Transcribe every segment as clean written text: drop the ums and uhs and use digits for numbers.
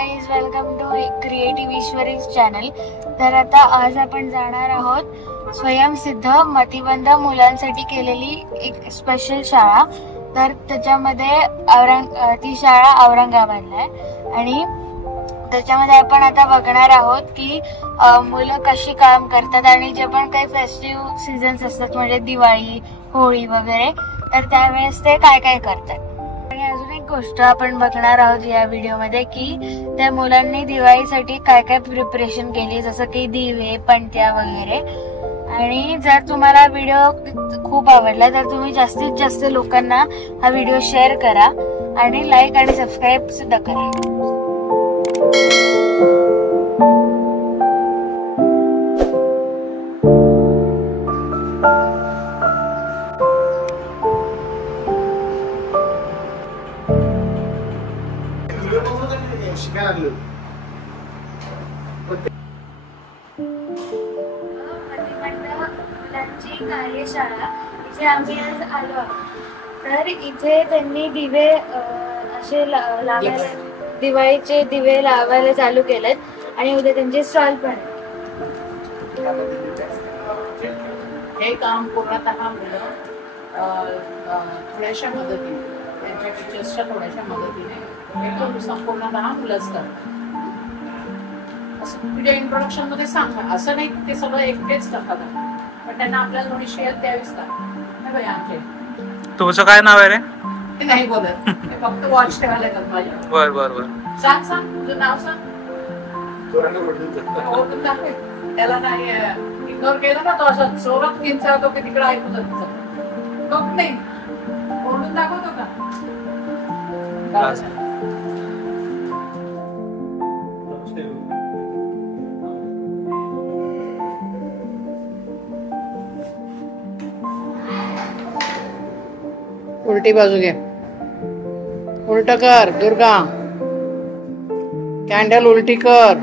Guys, welcome to creative Ishwari's channel. तर आता आज आपण जाणार आहोत स्वयंसिद्ध मतिमंद मुलांसाठी केलेली एक स्पेशल शाळा। तर त्याच्यामध्ये ती शाळा औरंगाबादला आहे आणि त्याच्यामध्ये आपण आता बघणार आहोत की मुलं कशी काम करतात आणि जे पण काही फेस्टिव्ह सीझन्स असतात म्हणजे दिवाळी, होळी वगैरे, तर त्यावेळेस ते काय काय करतात। आणि अजून एक गोष्ट आपण बघणार आहोत या व्हिडिओमध्ये की त्या मुलांनी दिवाळीसाठी काय काय प्रिपरेशन केली, जसं की दिवे, पणत्या वगैरे। आणि जर तुम्हाला व्हिडिओ खूप आवडला तर तुम्ही जास्तीत जास्त लोकांना हा व्हिडिओ शेअर करा आणि लाईक आणि सबस्क्राईब सुद्धा करा। मुलांची कार्यशाळा इथे आम्ही आज आलो आहोत। तर इथे त्यांनी दिवे असे लावायला, दिवाळीचे दिवे लावायला चालू केलेत आणि उद्या त्यांचे स्टॉल पण हे काम पूर्णतः मुलं थोड्याशा मदतीने, त्यांच्या टीचर्सच्या थोड्याशा मदतीने हे संपूर्णतः मुलंच करतात। असं तुझ्या इंट्रोडक्शन मध्ये सांग, असं नाही की ते सगळं एकटेच करतात, पण त्यांना आपल्याला थोडी शेअर द्यावीच लागते। भाई आमचे तुमचं काय नाव आहे रे? ते नाही बोलत, ते फक्त वॉच ठेवायला येतात माझ्या। बर बर बर, सांग सांग तुझं नाव सांग। त्याला नाही इग्नोर केलं ना तो असं जोरात किंचाळतो की तिकडे ऐकू जात तो नाही बोलून दाखवतो का? उलटी बाजू घे, उलट कर दुर्गा, कॅन्डल उलटी कर।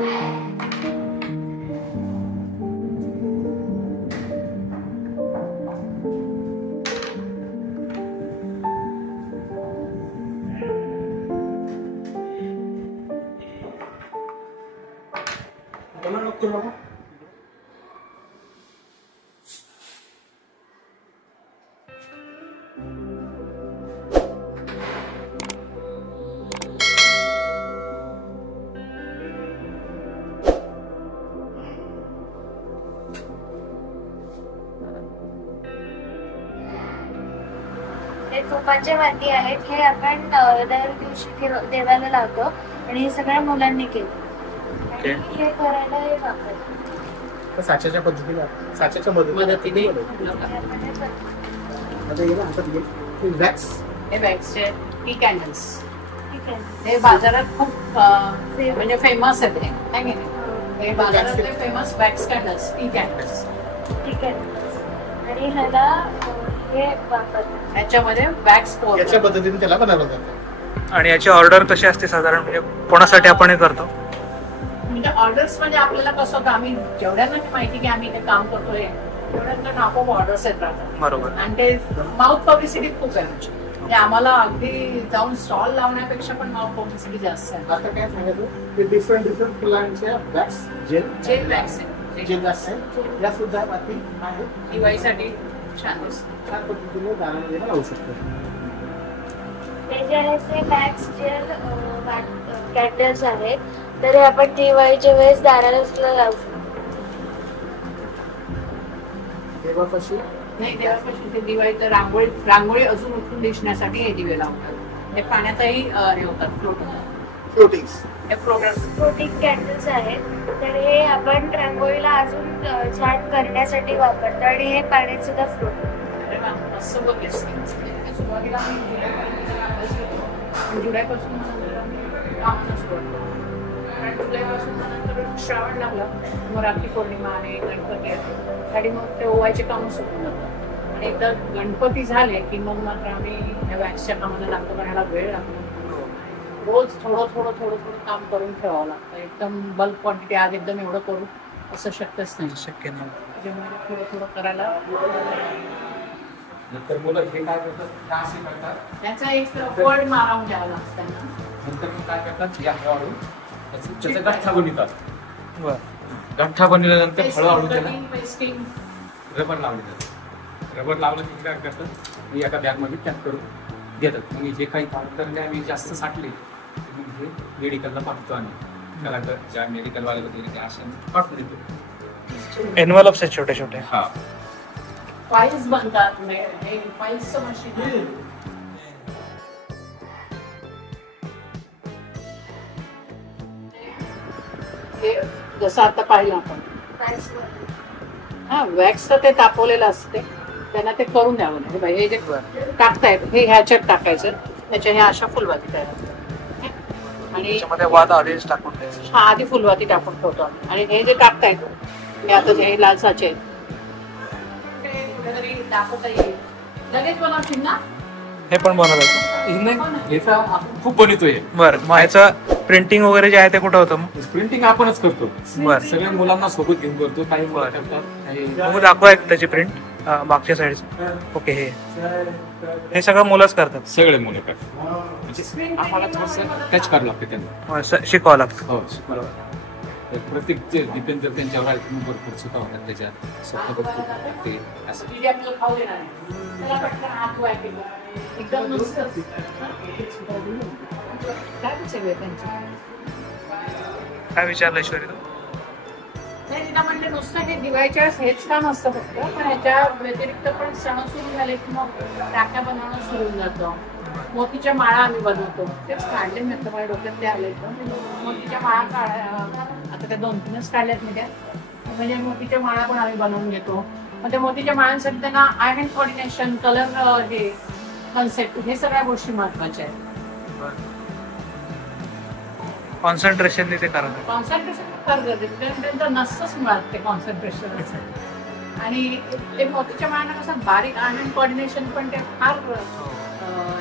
हे तुपाचे वाती आहेत, हे आपण दर दिवशी देवाला लावतो आणि हे सगळ्या मुलांनी केलं आणि हे करायला हे वापरतो साच्याच्या पद्धतीने, साच्याच्या मदतीने हे वॅक्सचे टी कॅन्डल्स, हे बाजारात खूप म्हणजे फेमस आहेत। हे बाजारातले famous wax candles, T candles, आणि ह्याला हे वापरतात, याच्यामध्ये वॅक्स याच्या पद्धतीने त्याला बनवलं जातं। आणि याची ऑर्डर कशी असते साधारण, म्हणजे कोणासाठी आपण हे करतो? म्हणजे ऑर्डर्स म्हणजे आपल्याला कसं होतं, आम्ही जेवढ्यांना माहिती की आम्ही इथे काम करतोय तेवढ्यांना नापोप ऑर्डर्स येत राहतात। बरोबर, आणि ते माउथ पब्लिसिटी खूप आहे आमची, म्हणजे आम्हाला अगदी जाऊन स्टॉल लावण्यापेक्षा पण माउथ पब्लिसिटी जास्त आहे। आता काय सांगितलं की डिफरंट फुलांच्या wax gel wax gel wax आहे, या सुद्धा वाती आहेत, दिवाळीसाठी छान दिसतं, छान पद्धतीने दारामध्ये लावू शकतो। हे जे आहेत ते वॅक्स जेल कॅन्डल्स आहेत, तर हे आपण दिवाळीच्या वेळेस दाराला सुद्धा लावू शकतो। देवापाशी नाही, देवापाशी ते दिवाळीत रांगोळी अजून उठून दिसण्यासाठी हे दिवे लावतात। हे पाण्यातही हे होतात, फ्लोटिंग्स, हे फ्लोटिंग कॅन्डल्स आहेत, तर हे आपण रांगोळीला अजून छान करण्यासाठी वापरतो आणि हे पाण्यात सुद्धा फ्लोट। असं बघ, सुरुवातीला आम्ही जुलैपासून कामाला सुरुवात केली, कारण जुलैपासून नंतर श्रावण लागला, मग राखी पौर्णिमा आणि गणपती आहे आणि मग ते ओवायचे कामं सुरू होतात। आणि एकदा गणपती झाले की मग मात्र आम्ही या वॅक्सच्या कामाला लागतो, कारण याला वेळ लागतो। रोज थोडं थोडं थोडं थोडं काम करून ठेवावं लागतं, एकदम बल्क क्वांटिटी आज एकदम एवढं करू असं शक्यच नाही, शक्य नाही। त्याच्यामुळे थोडं थोडं करायला नंतर मुलं हे काय करतात, असे करतात, त्याचा एक फोल्ड मारावून द्यावा लागतं त्यांना। नंतर मग काय करतात, या हळूहळू त्याचा गठ्ठा बनवतात. बर गठ्ठा बनवल्यानंतर हळूहळू त्याला पेस्टिंग रबर लावले जातात. रबर लावलं की काय करतात मी एका बॅगमध्ये पॅक करून देतात. मग जे काही पावडर आम्ही जास्त साठले मग हे मेडिकलला पाठवतो आम्ही. त्याला ज्या मेडिकलवाल्याला दिले त्या अशा पाठवून देतो. एनव्हलप्स आहेत छोटे छोटे. हा फाईल्स बनतात. हे फाईल्सचं मशीन. हे जसं आता पाहिलं आपण हा वॅक्स तर ते तापवलेलं असते त्यांना ते करून द्यावं नाही. हे जे टाकतायत हे ह्याच्यात टाकायचं. त्याच्या ह्या अशा फुलवाती तयार होतात आणि त्याच्यामध्ये वाद आधीच टाकून द्यायचे. हा आधी फुलवाती टाकून ठेवतो आम्ही. आणि हे जे टाकतायत हे आता हे लाल साचे दाखवता येईल लगेच बनवशील ना. हे पण बनवतात. हे तर आपण खूप बनवतोय. बरं मग ह्याचं प्रिंटिंग वगैरे जे आहे ते कुठं होतं मग? प्रिंटिंग आपणच करतो. बरं सगळ्या मुलांना सोबत घेऊन करतो. काही मुलं करतात काही मग दाखवा एक त्याची प्रिंट मागच्या साईडचं. ओके हे सगळं मुलंच करतात. सगळे मुलं करतात. म्हणजे आम्हाला थोडंसं टच करावं लागतं त्यांना. शिकवावं लागतं. हो शिकवावं लागतं. प्रत्येक जे डिपेंड जर त्यांच्यावर आहे तुम्ही भरपूर चुका होतात त्याच्यात स्वतः भरपूर ते असं. खाऊ देणार त्याला पटकन हात वाय केलं एकदम मस्त. काय सगळे त्यांचे काय विचारलं ऐश्वरी तू? नाही तिला म्हणते नुसतं हे दिवाळीच्या वेळेस हेच काम असतं फक्त पण ह्याच्या व्यतिरिक्त पण सण सुरू झाले की मग राख्या बनवणं सुरू होऊन जातं. मोतीच्या माळा आम्ही बनवतो. तेच काढले मी आता माझ्या डोक्यात ते आले मोतीच्या माळा आता त्या 2-3च काढल्यात मी त्या. म्हणजे मोतीच्या माळा पण आम्ही बनवून घेतो. मग त्या मोतीच्या माळांसाठी त्यांना आय हँड कोऑर्डिनेशन कलर हे कन्सेप्ट हे सगळ्या गोष्टी महत्वाच्या आहेत. कॉन्सन्ट्रेशन ते करत. कॉन्सन्ट्रेशन फार गरजेचं कारण त्यांचं नसतंच मुळात ते कॉन्सन्ट्रेशन आणि ते मोतीच्या माळांना कसं बारीक आय हँड कोऑर्डिनेशन पण ते फार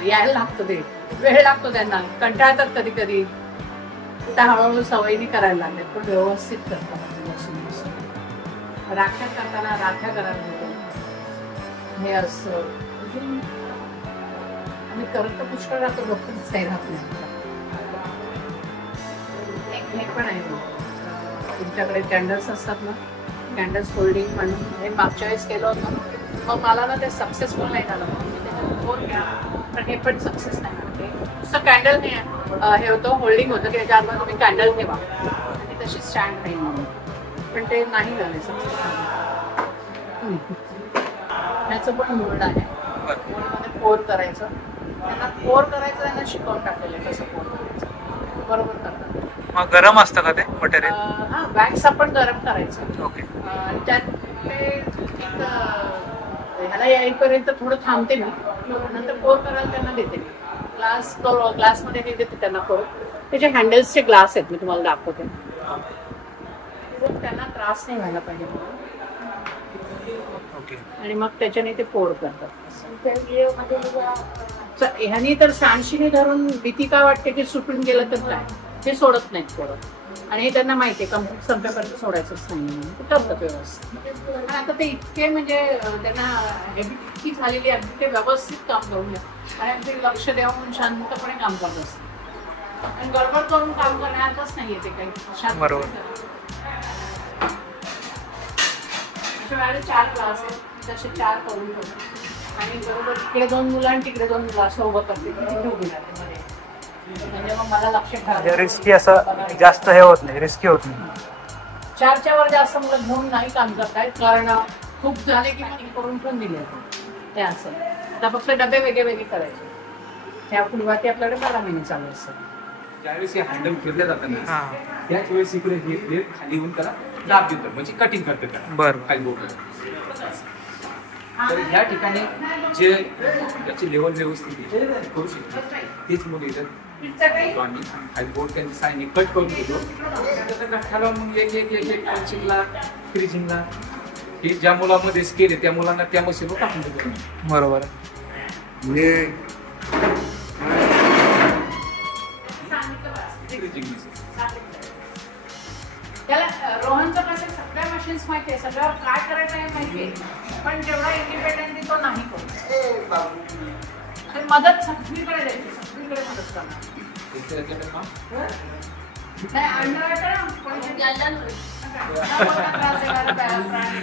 यायला लागतं. ते वेळ लागतो त्यांना. कंटाळतात कधी कधी. त्या हळूहळू सवयीने करायला लागले पण व्यवस्थित करतात. राख्या करताना राख्या करायला मिळतो हे असं आम्ही करत तर पुष्कळ राहतो. डॉक्टरच काही राहत नाही. हे पण आहे तुमच्याकडे कॅन्डल्स असतात ना कॅन्डल्स होल्डिंग म्हणून हे मागच्या वेळेस केलं होतं. मग मला ना ते सक्सेसफुल नाही झालं म्हणून मी त्याच्यात फोन केला पण हे पण सक्सेस नाही होते. नुसतं कॅन्डल नाही हे होतं होल्डिंग होतं की त्याच्या आतमध्ये तुम्ही कॅन्डल ठेवा आणि तशी स्टँड नाही म्हणून पण ते नाही झाले सक्सेस. ह्याचं पण मोल्ड आहे. मोल्डमध्ये पोर करायचं. त्यांना पोर करायचं त्यांना शिकवून टाकलेलं आहे कसं पोर करायचं. बरोबर करतात. मग गरम असतं का ते मटेरियल? हा वॅक्स आपण गरम करायचं. ओके त्यात ते ह्याला यायपर्यंत थोडं थांबते मी नंतर पोर करायला त्यांना देते. ग्लासमध्ये हे देते त्यांना करून. त्याचे हँडल्सचे ग्लास आहेत मी तुम्हाला दाखवते. त्यांना त्रास नाही व्हायला पाहिजे आणि मग त्याच्याने ते पोर करतात. ह्यानी तर सांडशीने धरून भीती काय वाटते की सुटून गेलं तर काय ते सोडत नाहीत पोरं आणि हे त्यांना माहिती आहे कंप्लीट संपेपर्यंत सोडायचंच नाही म्हणून ते करतात व्यवस्थित. आणि आता ते इतके म्हणजे त्यांना हॅबिट इतकी झालेली आहे ते व्यवस्थित काम करून घ्या आणि अगदी लक्ष देऊन शांतपणे काम करत असतात. आणि गडबड करून काम करण्यातच नाही येते काही शांत. अशा वेळेला 4 क्लास आहेत तसे 4 करून ठेवतात आणि बरोबर इकडे 2 मुलं आणि तिकडे 2 मुलं असं उभं करते तिथे उभी राहते मध्ये. म्हणजे मग मला लक्ष ठेवायचं. रिस्की असं जास्त हे होत नाही. रिस्की होत नाही. 4च्या वर जास्त मुलं घेऊन नाही काम करतायत कारण खूप झाले की मग करून पण दिले ते असं. आता फक्त डबे वेगळे वेगळे करायचे. त्या फुलवाती आपल्याकडे 12 महिने चालू असतात. ज्यावेळेस हे हँडल फिरल्या जातात ना त्याच वेळेस इकडे हे प्लेट खाली येऊन त्याला दाब देतात म्हणजे कटिंग करते त्याला. बरं खाली बोट. तर ह्या ठिकाणी जे त्याची लेवल व्यवस्थित करू शकतो तेच मग येतात आणि खाली बोट त्यांची साईने कट करून घेतो. त्याचा गठ्ठाला मग एक पंचिंगला फ्रीजिंगला हे ज्या मुलामध्ये स्केल आहे त्या मुलांना त्या मशीनवर टाकून देतो. बरोबर त्याला रोहनचं कसं सगळ्या मशीन्स माहिती आहे. सगळं काय करायचं हे माहिती आहे पण जेवढा इंडिपेंडेंटली तो नाही करतो. मदत सगळीकडे द्यायची. सगळीकडे मदत करणार. नाही अंडर वाटतं ना पण ते त्रास आहे मला प्राणी.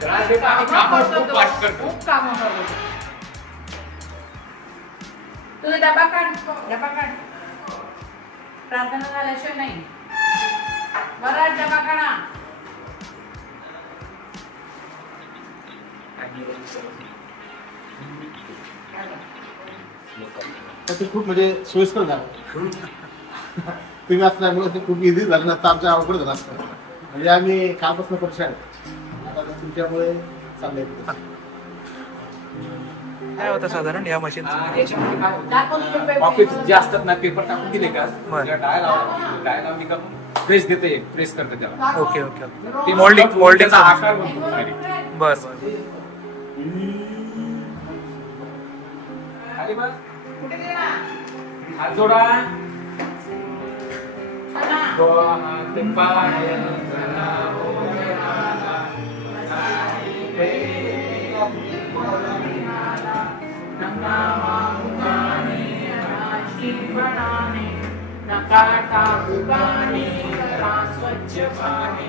त्रास देतो आणि कामं खूप वाट करतो. खूप कामं करतो. तुझा डबा काढ. प्रार्थना झाल्याशिवाय नाही. बरं डबा काढा. ते खूप म्हणजे सोयीस्कर झालं. तुम्ही असल्यामुळे ते खूप इझी झालं नसतं, आमच्या अवघड झालं असतं. म्हणजे आम्ही कालपासून परेशान आता तुमच्यामुळे चाललंय. काय होतं साधारण या मशीन? याच्यामध्ये काय होतं? ऑफिस जे असतात ना पेपर टाकून दिले का बरं. डाय लावली का प्रेस देते प्रेस करते त्याला. ओके ओके ते मोल्डिंग त्याचा आकार बनतो direct. बर खाली बस. हात जोडा. हात पाय नकाटा उगाने करा स्वच्छ पाणी.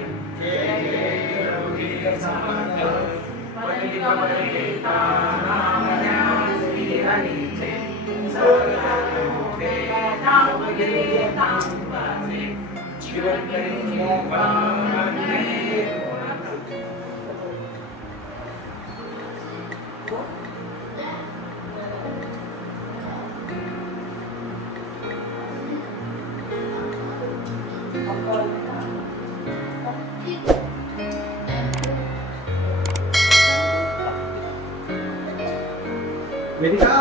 वेदिका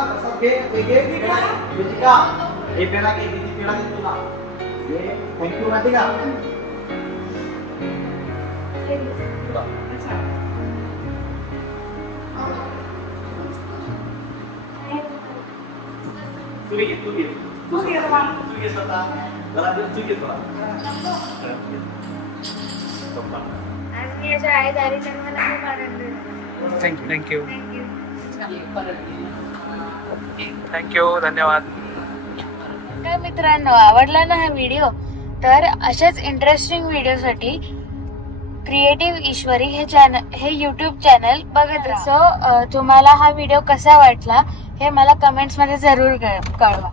वेदिका हे पेढा घे, किती पेढा देतो तुला. थँक्यू वेदिका. आज मी याच्या शाळेत आली तर मला खूप आनंद झाला. Thank you thank you. धन्यवाद. तर मित्रांनो, आवडला ना हा व्हिडिओ? तर अशाच इंटरेस्टिंग व्हिडिओसाठी क्रिएटिव्ह ईश्वरी हे युट्यूब चॅनल बघत राहा. सो तुम्हाला हा व्हिडिओ कसा वाटला हे मला कमेंट्स मध्ये जरूर कळवा.